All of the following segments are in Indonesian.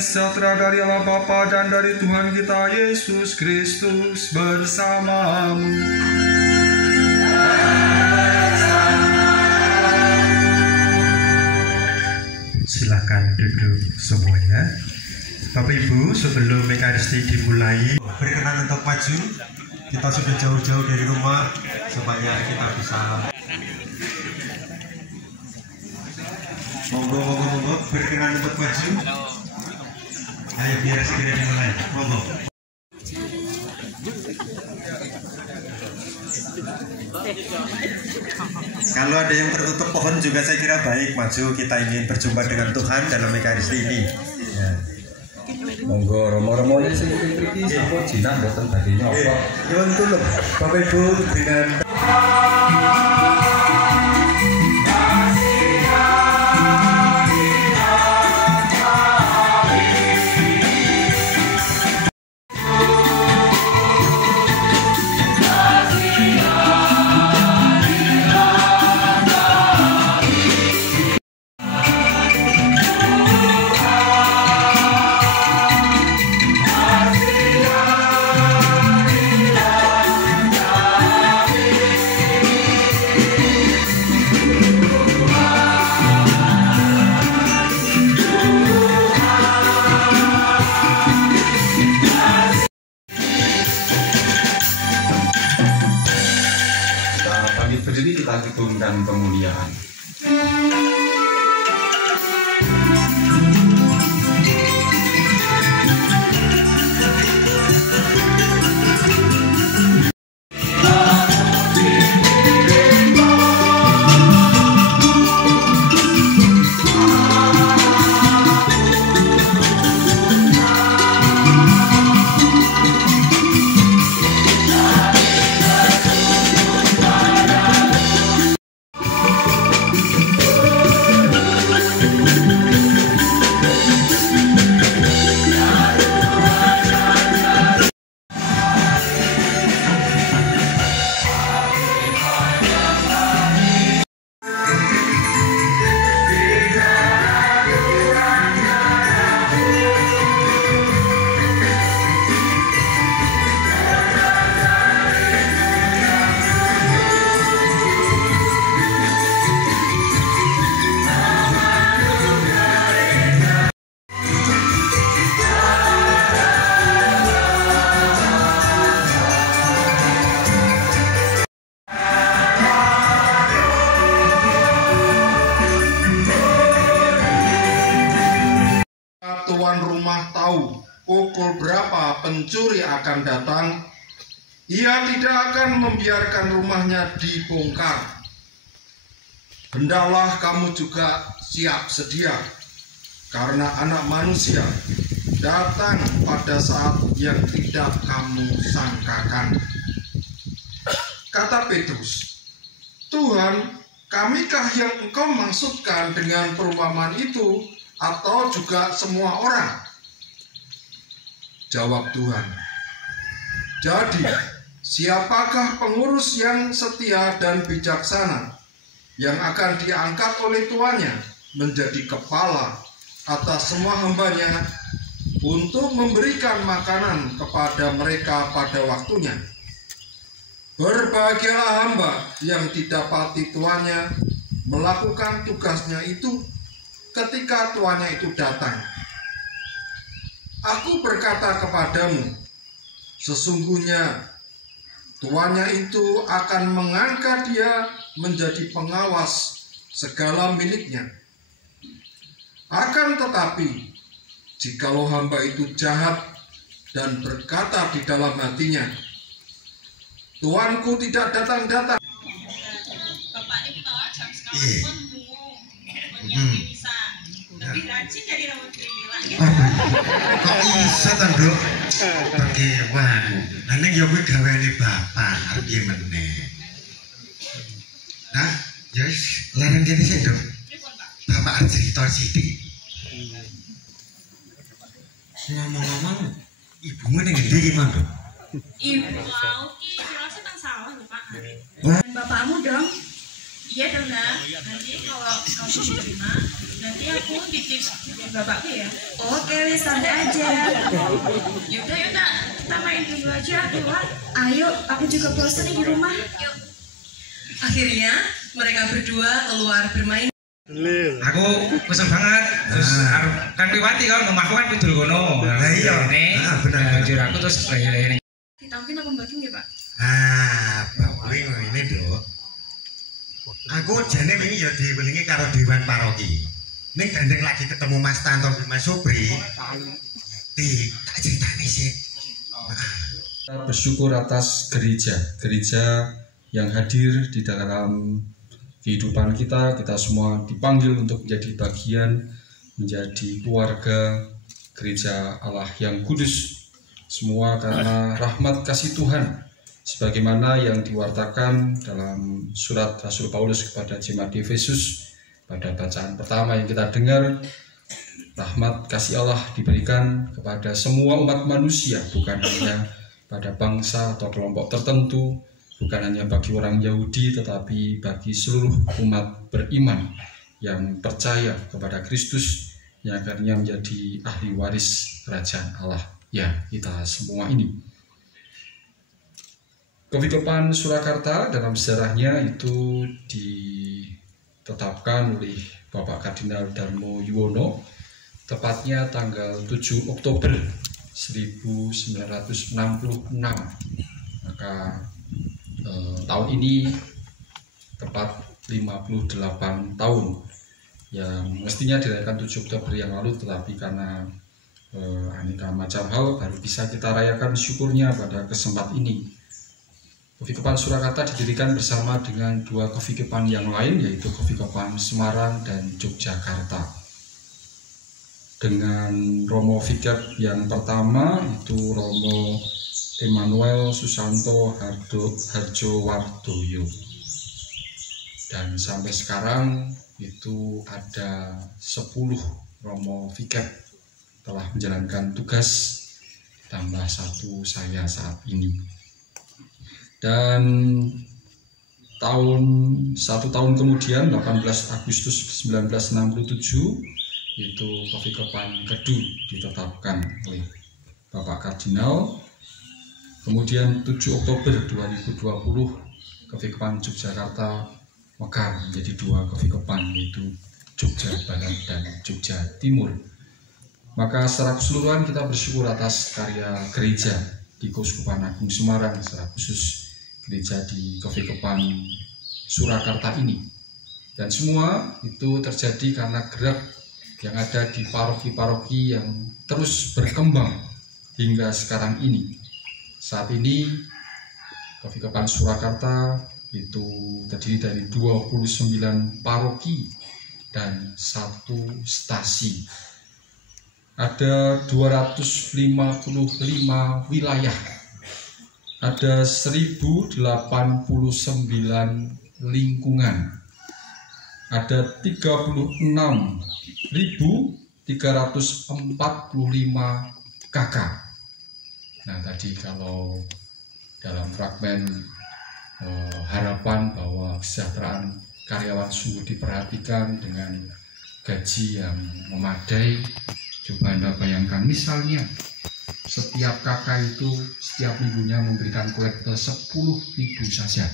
Damai sejahtera dari Allah Bapa dan dari Tuhan kita Yesus Kristus bersamamu. Silakan duduk semuanya. Bapak Ibu, sebelum Ekaristi dimulai, berkenan untuk maju. Kita sudah jauh-jauh dari rumah supaya kita bisa. Monggo, berkenan untuk maju. Ayo biar segera dimulai. Monggo. Kalau ada yang tertutup pohon juga saya kira baik, maju, kita ingin berjumpa dengan Tuhan dalam Ekaristi ini. Ya. Monggo romo-romone sing mriki sampun jinak mboten badhe nyapa. Nyuwun tulung Bapak Ibu dengan berdiri kita hitung-hitung kemuliaan. Tuan rumah tahu pukul berapa pencuri akan datang, ia tidak akan membiarkan rumahnya dibongkar. Hendaklah kamu juga siap sedia, karena Anak Manusia datang pada saat yang tidak kamu sangkakan. Kata Petrus, Tuhan, kamikah yang engkau maksudkan dengan perumpamaan itu, atau juga semua orang? Jawab Tuhan, jadi siapakah pengurus yang setia dan bijaksana yang akan diangkat oleh tuannya menjadi kepala atas semua hambanya untuk memberikan makanan kepada mereka pada waktunya? Berbahagialah hamba yang didapati tuannya melakukan tugasnya itu ketika tuannya itu datang. Aku berkata kepadamu, sesungguhnya tuannya itu akan mengangkat dia menjadi pengawas segala miliknya. Akan tetapi, jikalau hamba itu jahat dan berkata di dalam hatinya, tuanku tidak datang-datang, Bapak ini tahu jam sekarang pun menyiapkan bisa lebih rajin dari rawat krimilan. kok bisa ta, Nduk? Kewan. Lah ning ya kuwi gaweane bapak arep piye meneh. Nah, ya wis larang kene sik, Nduk. Bapak arep cerita sithik. Ngomong-ngomong, ibumu ning endi iki, Nduk? Ibu mau ki rasa tang sawah lho, Pak. Dan bapakmu dong. Iya dong, Nak. Nanti kalau kamu diterima, Nanti aku titip bapakku ya. Oke, wis santai aja. Yaudah, kita main dulu aja keluar. Ayo, aku juga bosan nih di rumah. Yuk. Akhirnya mereka berdua keluar bermain. Aku kesel banget. Terus kan Piwati kan ngomahku kan pidul kono. Lah iya. Bener. Jujur aku terus ini. Ditampil apa mbak nggih, Pak? Bapak ini Dok. Aku jane wingi ya diwelingi karo Dewan Paroki. Ning gandeng lagi ketemu Mas Tanto Mas Supri. Tak critani sih. Kita bersyukur atas gereja yang hadir di dalam kehidupan kita semua dipanggil untuk menjadi bagian, menjadi keluarga gereja Allah yang kudus. Semua karena rahmat kasih Tuhan, sebagaimana yang diwartakan dalam surat Rasul Paulus kepada jemaat di Efesus pada bacaan pertama yang kita dengar. Rahmat kasih Allah diberikan kepada semua umat manusia, bukan hanya pada bangsa atau kelompok tertentu, bukan hanya bagi orang Yahudi, tetapi bagi seluruh umat beriman yang percaya kepada Kristus, yang akhirnya menjadi ahli waris kerajaan Allah. Ya, kita semua ini. Kofikepan Surakarta dalam sejarahnya itu ditetapkan oleh Bapak Kardinal Darmo Yuwono, tepatnya tanggal 7 Oktober 1966. Maka tahun ini tepat 58 tahun yang mestinya dirayakan 7 Oktober yang lalu, tetapi karena aneka macam hal baru bisa kita rayakan syukurnya pada kesempatan ini. Kofikepan Surakarta didirikan bersama dengan dua kofikepan yang lain, yaitu Kofikepan Semarang dan Yogyakarta. Dengan Romo Vikep yang pertama itu Romo Emmanuel Susanto Harjowardoyo, dan sampai sekarang itu ada 10 Romo Vikep telah menjalankan tugas, tambah 1 saya saat ini. Dan 1 tahun kemudian 18 Agustus 1967 itu Kofikepan Kedu ditetapkan oleh Bapak Kardinal. Kemudian 7 Oktober 2020 Kofikepan Yogyakarta mekar menjadi 2 kofikepan, yaitu Jogja Barat dan Jogja Timur. Maka secara keseluruhan kita bersyukur atas karya gereja di Keuskupan Agung Semarang, secara khusus gereja di Kofikepan Surakarta ini. Dan semua itu terjadi karena gerak yang ada di paroki-paroki yang terus berkembang hingga sekarang ini. Saat ini Kofikepan Surakarta itu terdiri dari 29 paroki dan 1 stasi. Ada 255 wilayah, ada 1089 lingkungan, ada 36.345 KK. Nah, tadi kalau dalam fragmen harapan bahwa kesejahteraan karyawan sungguh diperhatikan dengan gaji yang memadai, coba Anda bayangkan misalnya setiap kakak itu setiap minggunya memberikan kolekte 10.000 saja.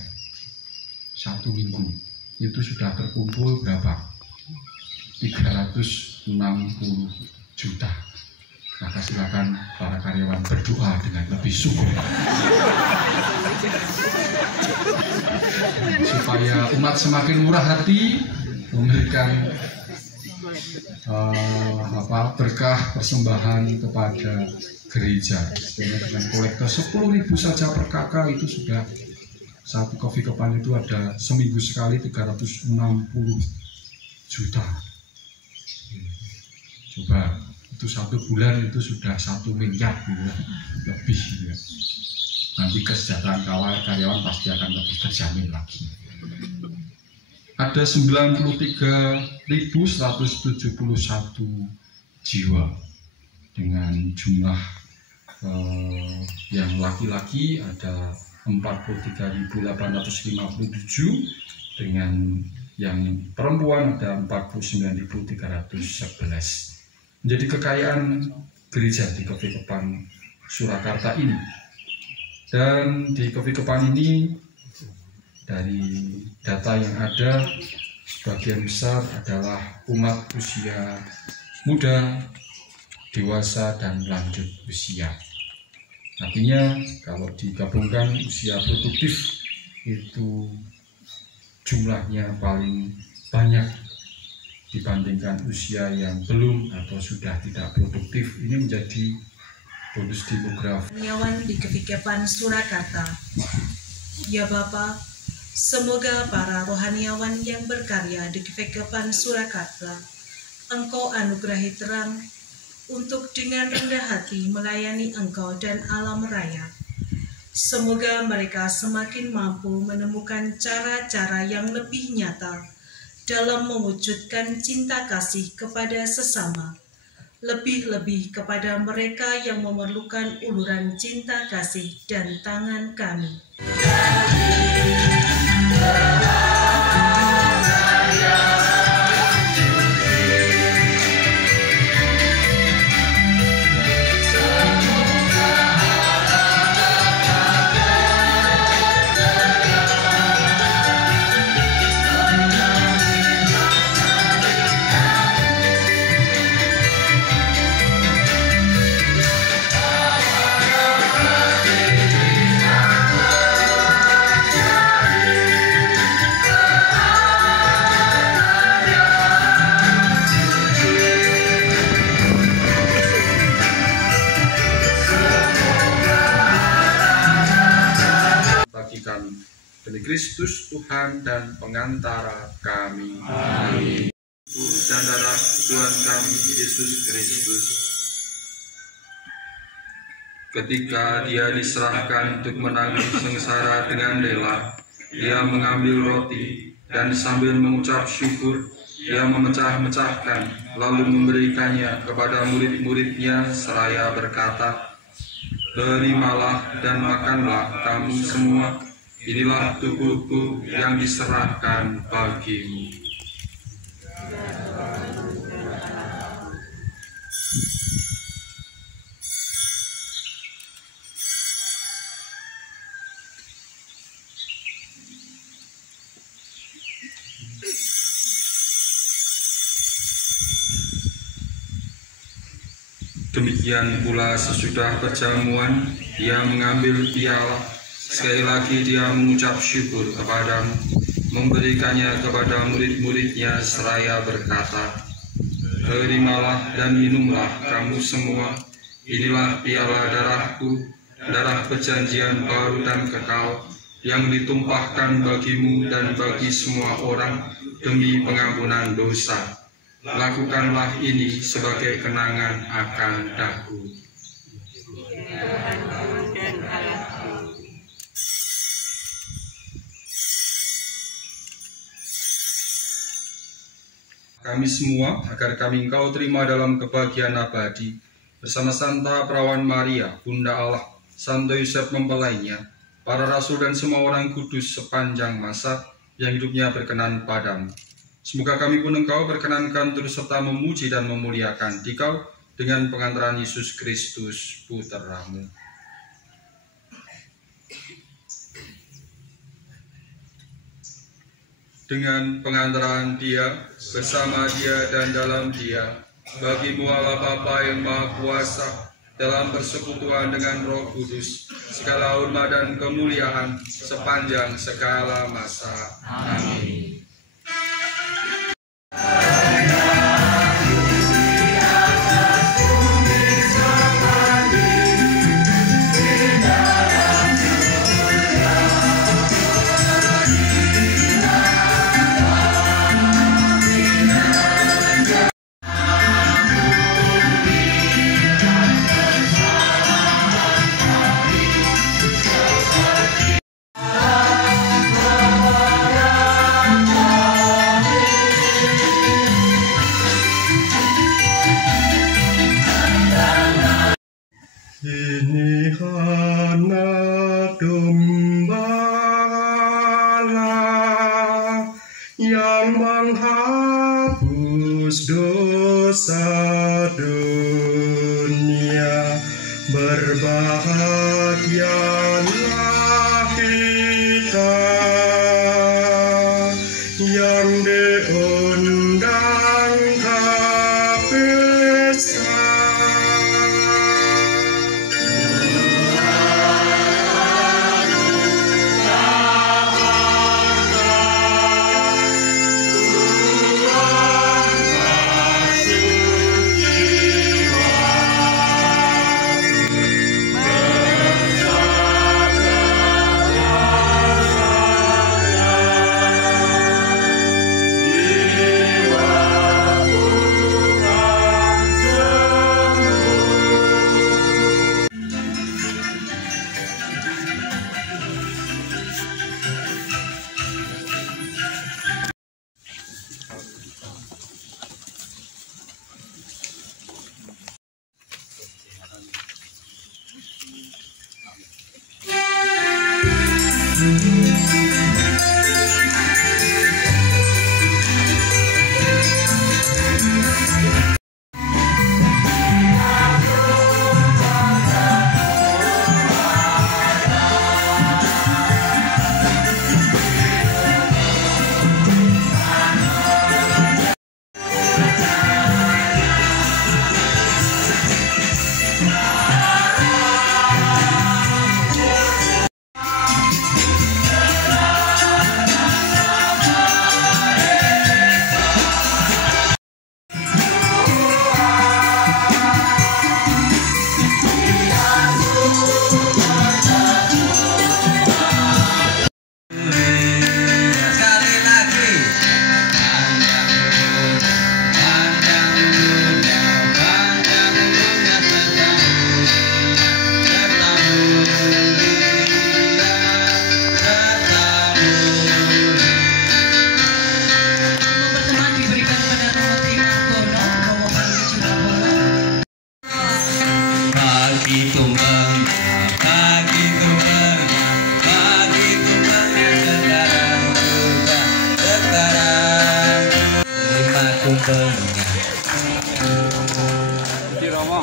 1 minggu itu sudah terkumpul berapa? 360 juta. Maka silakan para karyawan berdoa dengan lebih sungguh supaya umat semakin murah hati memberikan berkah persembahan kepada gereja. Dengan kolektor 10.000 saja per kakak itu sudah, satu kofikepan itu ada seminggu sekali 360 juta. Coba itu 1 bulan itu sudah 1 miliar gitu, lebih gitu ya. Nanti kesejahteraan karyawan pasti akan lebih terjamin lagi. Ada 93.171 jiwa dengan jumlah yang laki-laki ada 43.857 dengan yang perempuan ada 49.311. Menjadi kekayaan gereja di Kevikepan Surakarta ini. Dan di Kevikepan ini dari data yang ada sebagian besar adalah umat usia muda, dewasa, dan lanjut usia. Artinya kalau digabungkan usia produktif itu jumlahnya paling banyak dibandingkan usia yang belum atau sudah tidak produktif. Ini menjadi bonus demografi. Rohaniawan di Kevikepan Surakarta. Ya Bapa, semoga para rohaniawan yang berkarya di Kevikepan Surakarta, Engkau anugerahi terang untuk dengan rendah hati melayani Engkau dan alam raya. Semoga mereka semakin mampu menemukan cara-cara yang lebih nyata dalam mewujudkan cinta kasih kepada sesama, lebih-lebih kepada mereka yang memerlukan uluran cinta kasih dan tangan kami. Demi Kristus Tuhan dan pengantara kami. Amin. Dan darah Tuhan kami Yesus Kristus, ketika Dia diserahkan untuk menanggung sengsara dengan rela, Dia mengambil roti dan sambil mengucap syukur, Dia memecah-mecahkan lalu memberikannya kepada murid-muridnya seraya berkata, "Terimalah dan makanlah kamu semua. Inilah tubuhku yang diserahkan bagimu." Demikian pula sesudah perjamuan, Dia mengambil piala. Sekali lagi Dia mengucap syukur kepadamu, memberikannya kepada murid-muridnya seraya berkata, "Terimalah dan minumlah kamu semua. Inilah piala darahku, darah perjanjian baru dan kekal, yang ditumpahkan bagimu dan bagi semua orang demi pengampunan dosa. Lakukanlah ini sebagai kenangan akan daku." Kami semua, agar kami Engkau terima dalam kebahagiaan abadi, bersama Santa Perawan Maria, Bunda Allah, Santo Yosef mempelainya, para rasul dan semua orang kudus sepanjang masa yang hidupnya berkenan padamu. Semoga kami pun Engkau berkenankan turut serta memuji dan memuliakan Dikau dengan pengantaran Yesus Kristus, Putra-Mu. Dengan pengantaran Dia, bersama Dia dan dalam Dia, bagimu Allah Bapa yang Maha Kuasa, dalam persekutuan dengan Roh Kudus, segala hormat dan kemuliaan sepanjang segala masa. Amin. yang menghapus dosa dunia. Berbahagialah kita yang diundang ke pesta.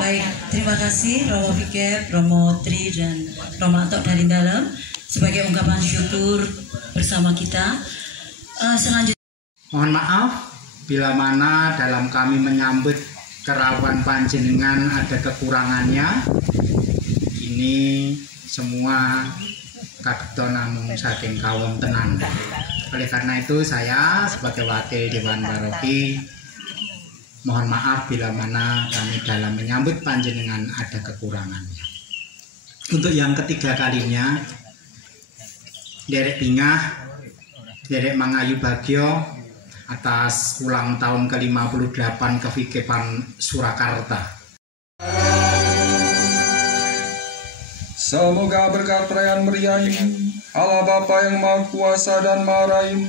Baik, terima kasih Romo Fikir, Romo Tri, dan Romo Antok dari dalam sebagai ungkapan syukur bersama kita. Selanjutnya, mohon maaf bila mana dalam kami menyambut kerawan panjenengan ada kekurangannya. Ini semua kadukta namung saking kawon tenan. Oleh karena itu saya sebagai wakil Dewan Paroki mohon maaf bila mana kami dalam menyambut panjenengan ada kekurangannya. Untuk yang ketiga kalinya, Derek Bingah, Derek Mangayu Bagio atas ulang tahun ke-58 Kevikepan Surakarta. Semoga berkat perayaan meriah ini, Allah Bapa yang Maha Kuasa dan Maha Rahim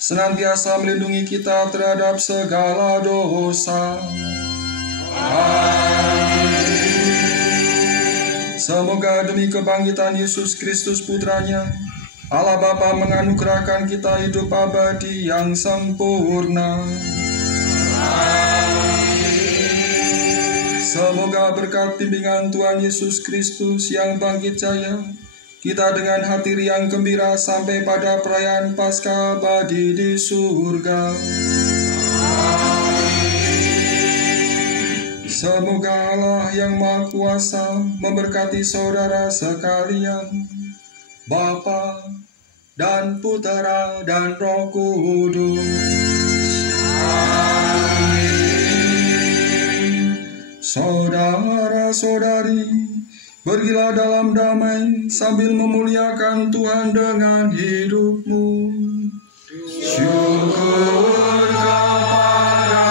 senantiasa melindungi kita terhadap segala dosa. Amin. Semoga demi kebangkitan Yesus Kristus Putranya, Allah Bapa menganugerahkan kita hidup abadi yang sempurna. Amin. Semoga berkat bimbingan Tuhan Yesus Kristus yang bangkit jaya, kita dengan hati riang gembira sampai pada perayaan Paskah abadi di surga. Amin. Semoga Allah yang Maha Kuasa memberkati saudara sekalian, Bapa dan Putera dan Roh Kudus. Amin. Saudara-saudari, pergilah dalam damai sambil memuliakan Tuhan dengan hidupmu. Syukur kepada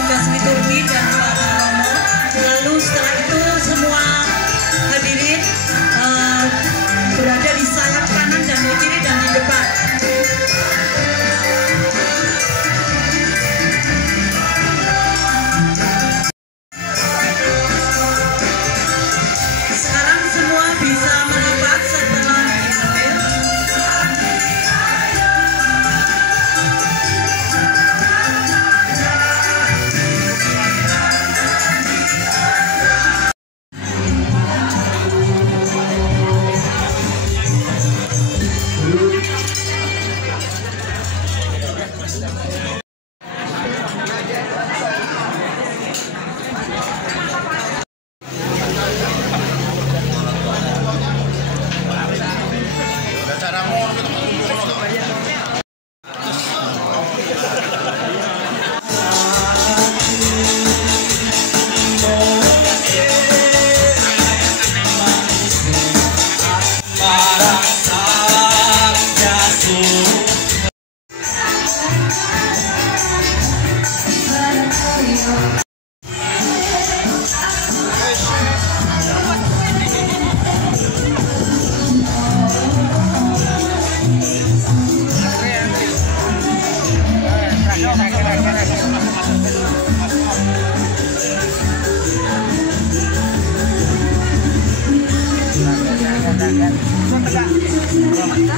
tugas liturgi dan doa Romo lalu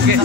Oke.